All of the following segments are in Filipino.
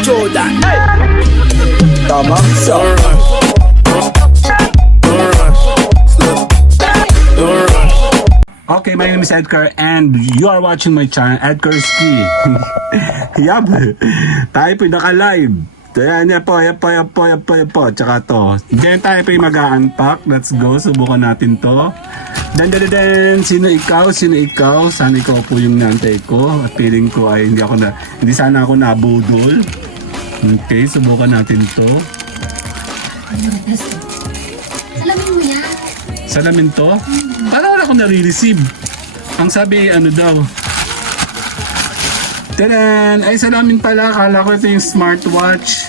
Jordan. Tamang sa Okay, my name is Edgar and you are watching my channel, Edgar Ski. Yup, tayo po naka-live. Yan po. Tsaka to. Then tayo po yung mag-unpack. Let's go, subukan natin to. Dan. Sino ikaw? Sana ikaw po yung nantay ko. At feeling ko ay hindi sana ako nabudol. Okay, subukan natin to. Alamin mo yan. Salamin to? Parang wala akong nare-receive. Ang sabi, ano daw? Tadan! Ay, salamin pala. Akala ko ito yung smartwatch.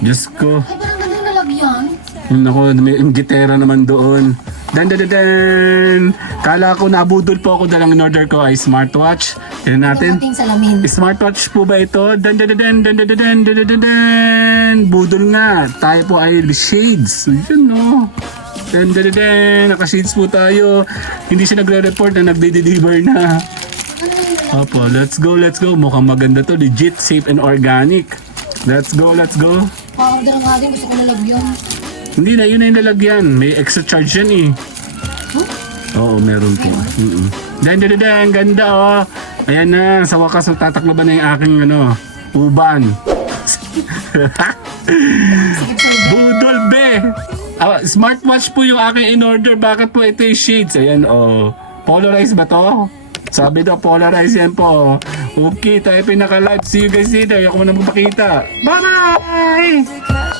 Diyos ko. Ay, parang gano'n nalagyan. Ako, may gitera naman doon. Dan! Kala ko nabudol po ako dalang in-order ko ay smartwatch. Tignan natin. Yung ating salamin. Smartwatch po ba ito? Dan! Budol nga. Tayo po ay shades. Yun no. Dan! Naka-shades po tayo. Hindi siya nagre-report na nagde-deliver na. Opo, let's go. Mukhang maganda to. Legit, safe and organic. Let's go. Pa-order nga din, gusto ko nalagyan. Hindi na, yun na yung lalagyan. May extra charge yan eh. Huh? Oo, meron po. Dan, ganda oh. Ayan na, sa wakas tatakloban na yung aking uban. Budol be! Smartwatch po yung aking in-order. Bakit po ito yung shades? Ayan oh. Polarized ba to? Sabi daw polarized yan po. Okay, tayo pinaka-live. See you guys later. Ako na magpakita. Bye-bye!